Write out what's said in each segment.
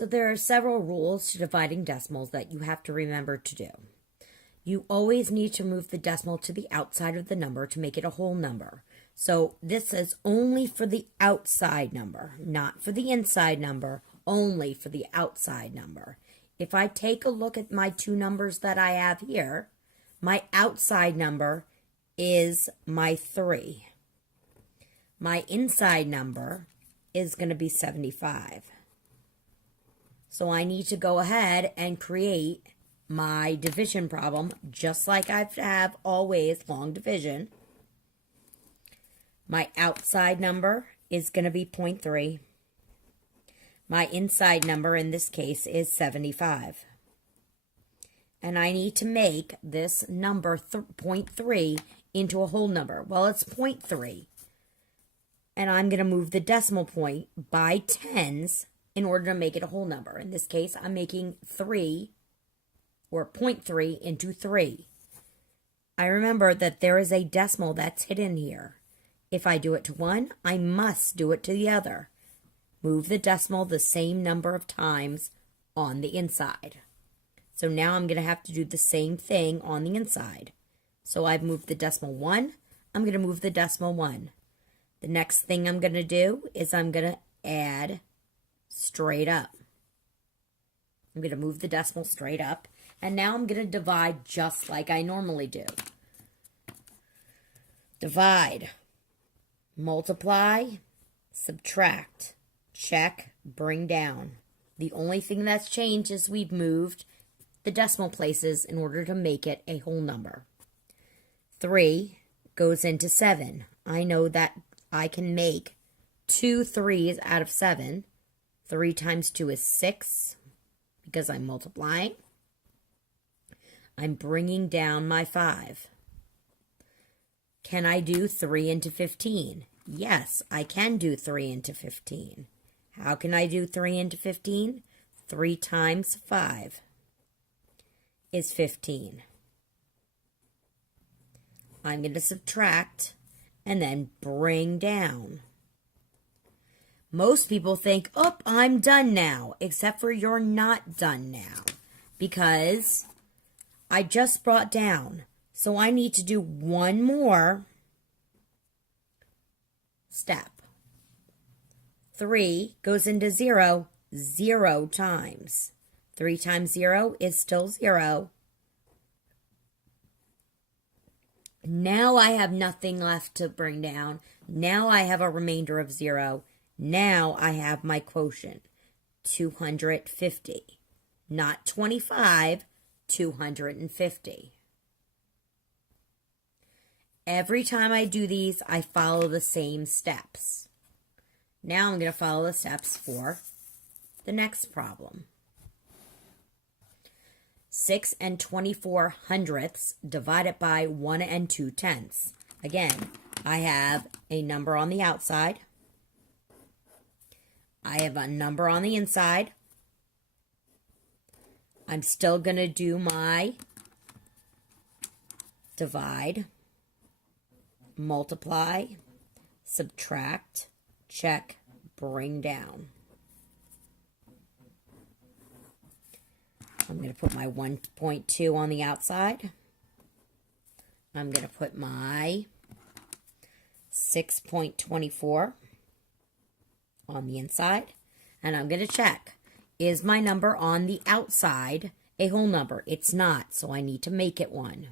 So there are several rules to dividing decimals that you have to remember to do. You always need to move the decimal to the outside of the number to make it a whole number. So this is only for the outside number, not for the inside number, only for the outside number. If I take a look at my two numbers that I have here, my outside number is my 3. My inside number is going to be 75. So I need to go ahead and create my division problem just like I have always, long division. My outside number is going to be 0.3. My inside number in this case is 75. And I need to make this number 0.3 into a whole number. Well, it's 0.3. And I'm going to move the decimal point by tens in order to make it a whole number. In this case, I'm making 3 or 0.3 into 3. I remember that there is a decimal that's hidden here. If I do it to one, I must do it to the other. Move the decimal the same number of times on the inside. So now I'm going to have to do the same thing on the inside. So I've moved the decimal 1. I'm going to move the decimal 1. The next thing I'm going to do is I'm going to add straight up. I'm going to move the decimal straight up. And now I'm going to divide just like I normally do. Divide, multiply, subtract, check, bring down. The only thing that's changed is we've moved the decimal places in order to make it a whole number. 3 goes into 7. I know that I can make 2 3s out of 7. 3 times 2 is 6 because I'm multiplying. I'm bringing down my 5. Can I do 3 into 15? Yes, I can do 3 into 15. How can I do 3 into 15? 3 times 5 is 15. I'm going to subtract and then bring down. Most people think, oh, I'm done now, except for you're not done now because I just brought down. So I need to do one more step. 3 goes into 0 times. 3 times 0 is still 0. Now I have nothing left to bring down. Now I have a remainder of 0. Now I have my quotient, 250. Not 25, 250. Every time I do these, I follow the same steps. Now I'm going to follow the steps for the next problem. 6 24 hundredths divided by 1 2 tenths. Again, I have a number on the outside. I have a number on the inside. I'm still going to do my divide, multiply, subtract, check, bring down. I'm going to put my 1.2 on the outside. I'm going to put my 6.24 on the inside. And I'm going to check. Is my number on the outside a whole number? It's not, so I need to make it one.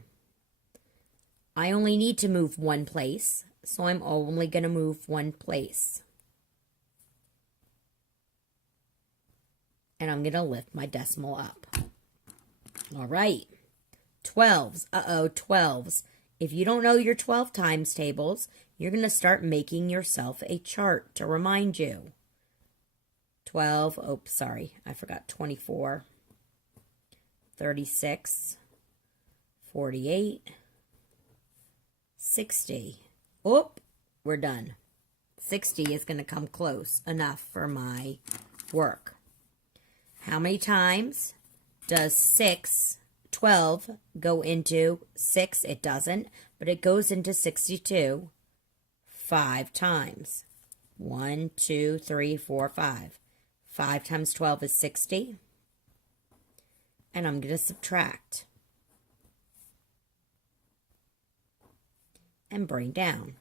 I only need to move one place, so I'm only going to move one place. And I'm going to lift my decimal up. All right. 12s. Uh-oh, 12s. If you don't know your 12 times tables, you're going to start making yourself a chart to remind you. 12, oops, sorry, I forgot 24, 36, 48, 60. Oop, we're done. 60 is going to come close enough for my work. How many times does 12 go into 6? It doesn't, but it goes into 62 5 times. 1, 2, 3, 4, 5. 5 times 12 is 60. And I'm going to subtract. And bring down.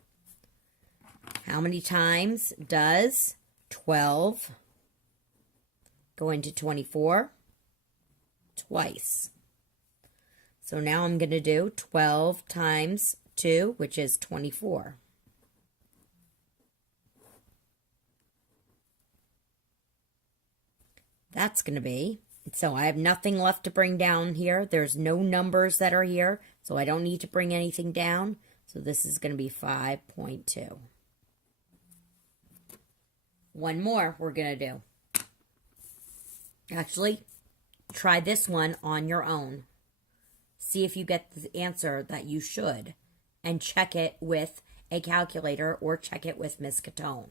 How many times does 12 go into 24? Twice. So now I'm going to do 12 times 2, which is 24. That's going to be, so I have nothing left to bring down here. There's no numbers that are here, so I don't need to bring anything down. So this is going to be 5.2. One more we're going to do. Actually, try this one on your own. See if you get the answer that you should, and check it with a calculator or check it with Miss Catone.